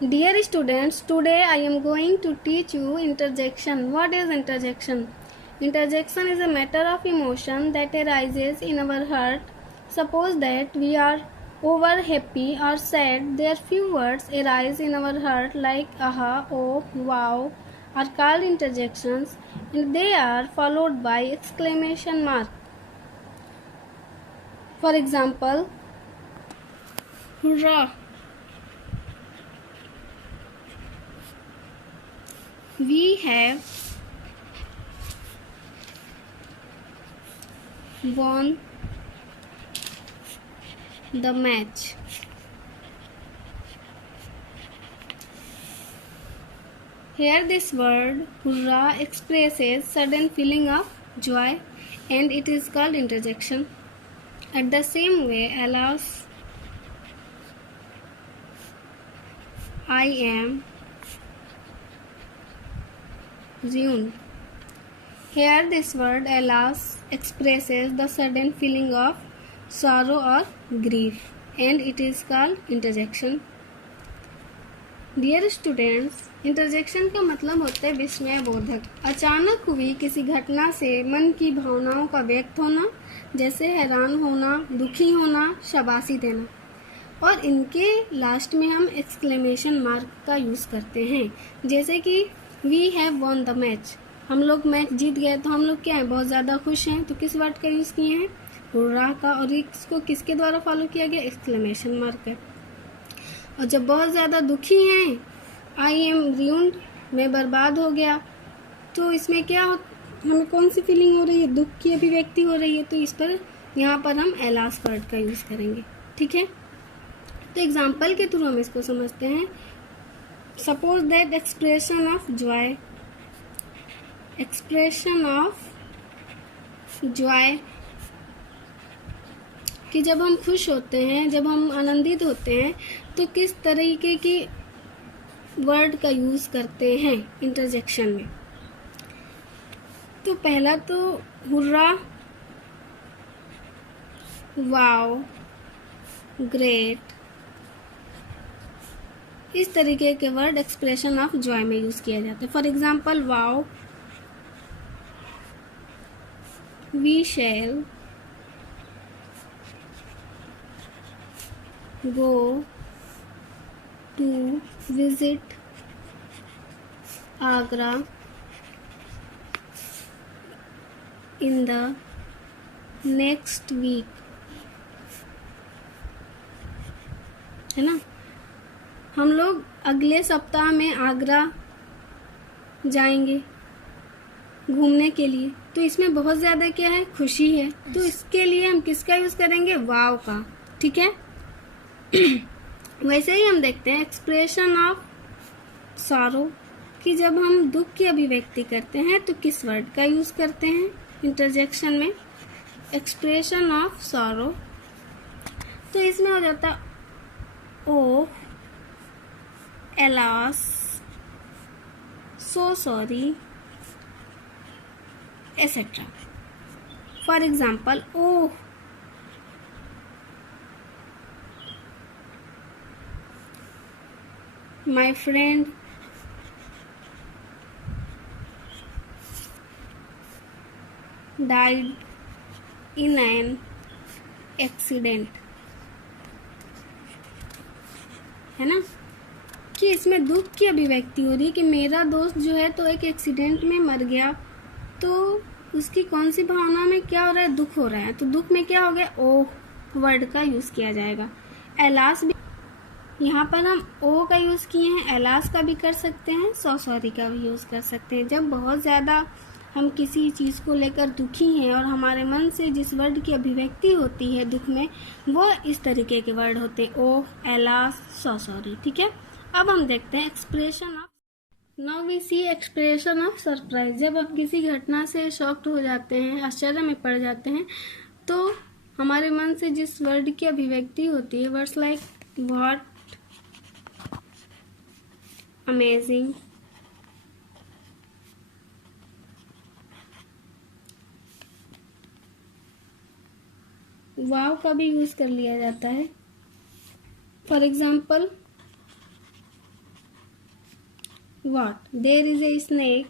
Dear students, today I am going to teach you interjection. What is interjection? Interjection is a matter of emotion that arises in our heart. Suppose that we are over happy or sad. There few words arise in our heart like aha, oh, wow are called interjections, and they are followed by exclamation mark. For example, hurrah! We have won the match. Here this word hurrah expresses sudden feeling of joy and it is called interjection. At the same way, alas, I am ruined. Here this word alas expresses the sudden feeling of sorrow or grief and it is called interjection. Dear students, interjection का मतलब होता है विस्मय बोधक। अचानक हुई किसी घटना से मन की भावनाओं का व्यक्त होना, जैसे हैरान होना, दुखी होना, शाबाशी देना, और इनके लास्ट में हम एक्सक्लेमेशन मार्क का यूज़ करते हैं। जैसे कि we have won the match, हम लोग मैच जीत गए तो हम लोग क्या हैं, बहुत ज़्यादा खुश हैं, तो किस वर्ड का यूज़ किए हैं, हुर्राह का, और इसको किसके द्वारा फॉलो किया गया, एक्सक्लेमेशन मार्क है। और जब बहुत ज़्यादा दुखी हैं, आई एम ruined, मैं बर्बाद हो गया, तो इसमें क्या हमें कौन सी फीलिंग हो रही है, दुख की अभिव्यक्ति हो रही है, तो इस पर यहाँ पर हम एलास वर्ड का यूज़ करेंगे। ठीक है, तो एग्जाम्पल के थ्रू हम इसको समझते हैं। Suppose that expression of Joy, expression of Joy कि जब हम खुश होते हैं, जब हम आनंदित होते हैं, तो किस तरीके की वर्ड का यूज़ करते हैं इंटरजेक्शन में। तो पहला तो हुर्रा, वाओ, ग्रेट, इस तरीके के वर्ड एक्सप्रेशन ऑफ जॉय में यूज़ किया जाता है। For example, wow, we shall go to visit Agra in the next week, है ना। हम लोग अगले सप्ताह में आगरा जाएंगे घूमने के लिए, तो इसमें बहुत ज़्यादा क्या है, खुशी है, तो इसके लिए हम किसका यूज़ करेंगे, वाव का। ठीक है, वैसे ही हम देखते हैं एक्सप्रेशन ऑफ सॉरो कि जब हम दुख की अभिव्यक्ति करते हैं तो किस वर्ड का यूज़ करते हैं इंटरजेक्शन में, एक्सप्रेशन ऑफ सॉरो। तो इसमें हो जाता oh, alas, so sorry, etcetera. For example, oh, my friend died in an accident, है ना, कि इसमें दुख की अभिव्यक्ति हो रही है कि मेरा दोस्त जो है तो एक एक्सीडेंट में मर गया, तो उसकी कौन सी भावना में क्या हो रहा है, दुख हो रहा है, तो दुख में क्या हो गया, ओह वर्ड का यूज़ किया जाएगा। एलास भी, यहाँ पर हम ओ का यूज़ किए हैं, एलास का भी कर सकते हैं, सो सॉरी का भी यूज़ कर सकते हैं। जब बहुत ज़्यादा हम किसी चीज़ को लेकर दुखी हैं और हमारे मन से जिस वर्ड की अभिव्यक्ति होती है दुख में, वो इस तरीके के वर्ड होते हैं, ओ, एलास, सो सॉरी। ठीक है, अब हम देखते हैं expression of, now we see expression of surprise. जब हम किसी घटना से शॉक्ड हो जाते हैं, आश्चर्य में पड़ जाते हैं, तो हमारे मन से जिस वर्ड की अभिव्यक्ति होती है, वर्ड्स लाइक व्हाट, अमेजिंग, वाव का भी यूज कर लिया जाता है। For example, what? There is a snake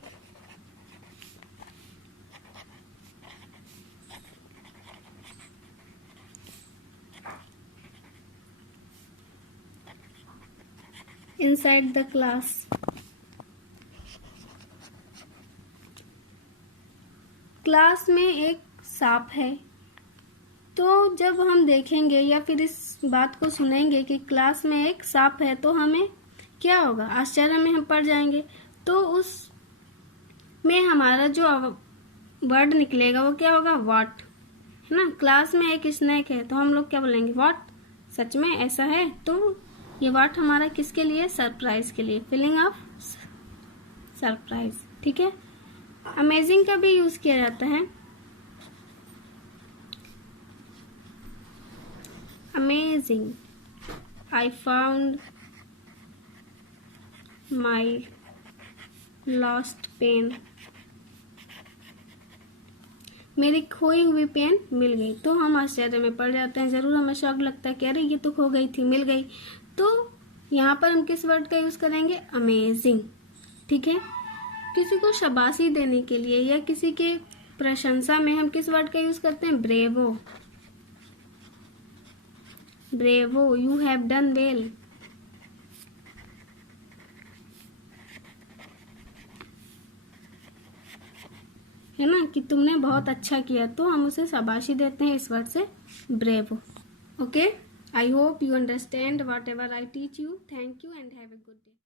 inside the class. Class में एक सांप है। तो जब हम देखेंगे या फिर इस बात को सुनेंगे कि क्लास में एक सांप है, तो हमें क्या होगा? आश्चर्य में हम पड़ जाएंगे। तो उस में हमारा जो वर्ड निकलेगा वो क्या होगा? व्हाट, है ना। क्लास में एक स्नेक है तो हम लोग क्या बोलेंगे? व्हाट, सच में ऐसा है? तो ये व्हाट हमारा किसके लिए? सरप्राइज के लिए, फीलिंग ऑफ सरप्राइज। ठीक है। अमेजिंग का भी यूज किया जाता है। Amazing, I found my lost pen, मेरी खोई हुई पेन मिल गई। तो हम आश्चर्य में पड़ जाते हैं, जरूर हमें शौक लगता है कि अरे ये तो खो गई थी, मिल गई। तो यहाँ पर हम किस वर्ड का यूज करेंगे? अमेजिंग। ठीक है। किसी को शाबाशी देने के लिए या किसी के प्रशंसा में हम किस वर्ड का यूज करते हैं? Bravo. Bravo, you have done well. है ना, कि तुमने बहुत अच्छा किया, तो हम उसे शाबाशी देते हैं इस वर्ड से, bravo. Okay, I hope you understand whatever I teach you. Thank you and have a good day.